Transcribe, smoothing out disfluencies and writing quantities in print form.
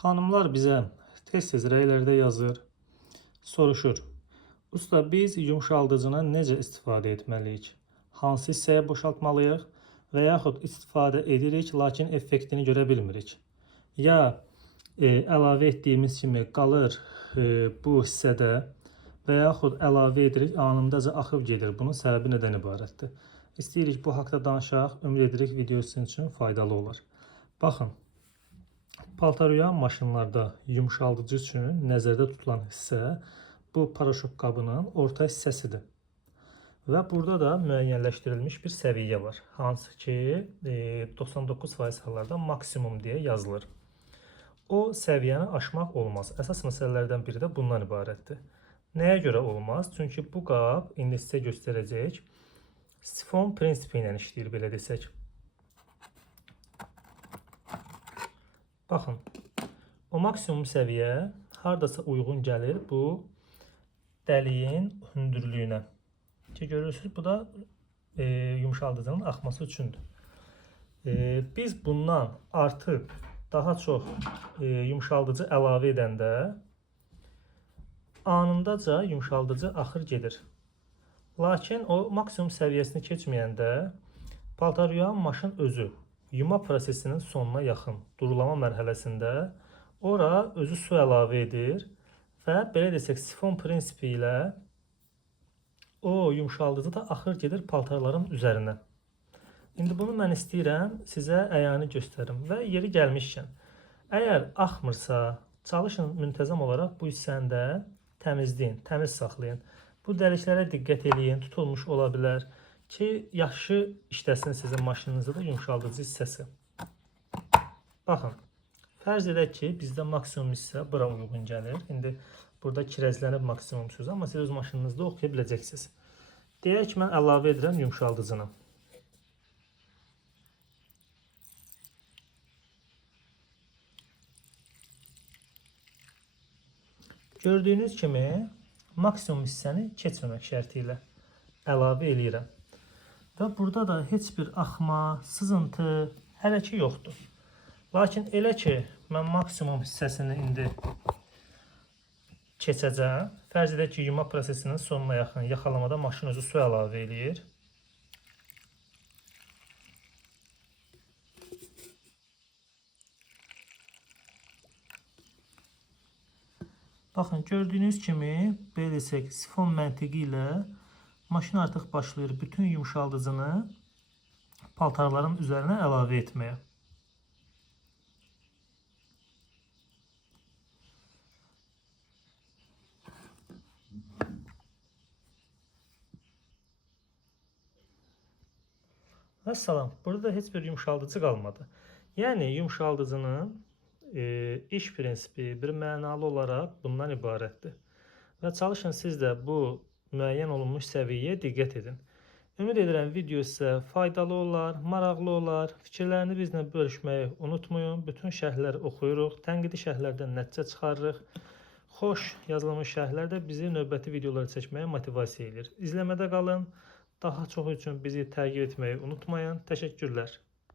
Xanımlar bizə tez-tez rəylərdə yazır, soruşur. Usta, biz yumşaldıcından necə istifadə etməliyik? Hansı hissəyə boşaltmalıyıq və yaxud istifadə edirik, lakin effektini görə bilmirik? Ya əlavə etdiyimiz kimi qalır bu hissədə və yaxud əlavə edirik, anındaca axıb gedir. Bunun səbəbi nədən ibarətdir? İstəyirik bu haqda danışaq, ümid edirik video sizin üçün faydalı olar. Baxın. Paltaryuyan maşınlarda yumşaldıcı üçün nəzərdə tutulan hissə bu paraşok qabının orta hissəsidir. Və burada da müəyyənləşdirilmiş bir səviyyə var. Hansı ki 99% hallarda maksimum deyə yazılır. O səviyyəni aşmaq olmaz. Əsas məsələlərdən biri də bundan ibarətdir. Nəyə görə olmaz? Çünki bu qab indi sizə göstərəcək sifon prinsipi ilə işləyir, belə desək. Baxın, o maksimum səviyyə hardasa uyğun gəlir bu dəliyin hündürlüyünə. Ki, görürsünüz, bu da yumşaldıcının axması üçündür. Biz bundan artıq daha çox yumşaldıcı əlavə edəndə anındaca yumşaldıcı axır gedir. Lakin o maksimum səviyyəsini keçməyəndə paltaryuyan maşın özü yuma prosesinin sonuna yaxın durulama mərhələsində ora özü su əlavə edir və belə desək sifon prinsipi ilə o yumşaldıcı da axır gedir paltarların üzərinə. İndi bunu mən istəyirəm sizə əyani göstərim və yeri gəlmişkən əgər axmırsa çalışın müntəzəm olaraq bu hissəni də təmizləyin, təmiz saxlayın. Bu dəliklərə diqqət eləyin, tutulmuş ola bilər ki, yaxşı işləsin sizin maşınınızda da yumşaldıcı hissəsi. Baxın, fərz edək ki, bizdə maksimum hissə bura uyğun gəlir. İndi burada kirəzlənib maksimumsuz, amma siz öz maşınınızda oxuya biləcəksiniz. Deyək ki, mən əlavə edirəm yumşaldıcını. Gördüyünüz kimi maksimum hissəni keçməmək şərti ilə əlavə eləyirəm. Və burada da heç bir axma, sızıntı hələ ki yoxdur. Lakin elə ki, mən maksimum hissəsini indi keçəcəm. Fərz edək ki, yuma prosesinin sonuna yaxın yaxalamada maşın özü su əlavə eləyir. Baxın, gördüyünüz kimi, belə desək, sifon məntiqi ilə maşın artıq başlayır bütün yumşaldıcını paltarların üzərinə əlavə etməyə. Vəssalam, burada heç bir yumşaldıcı qalmadı. Yəni, yumşaldıcının iş prinsipi bir mənalı olaraq bundan ibarətdir. Və çalışın siz də bu müəyyən olunmuş səviyyəyə diqqət edin. Ümid edirəm video sizə faydalı olar, maraqlı olar. Fikirlərini bizlə bölüşməyi unutmayın. Bütün şərhləri oxuyuruq, tənqidi şərhlərdən nəticə çıxarırıq. Xoş yazılmış şərhlər də bizi növbəti videoları çəkməyə motivasiya edir. İzləmədə qalın. Daha çox üçün bizi təqib etməyi unutmayın. Təşəkkürlər.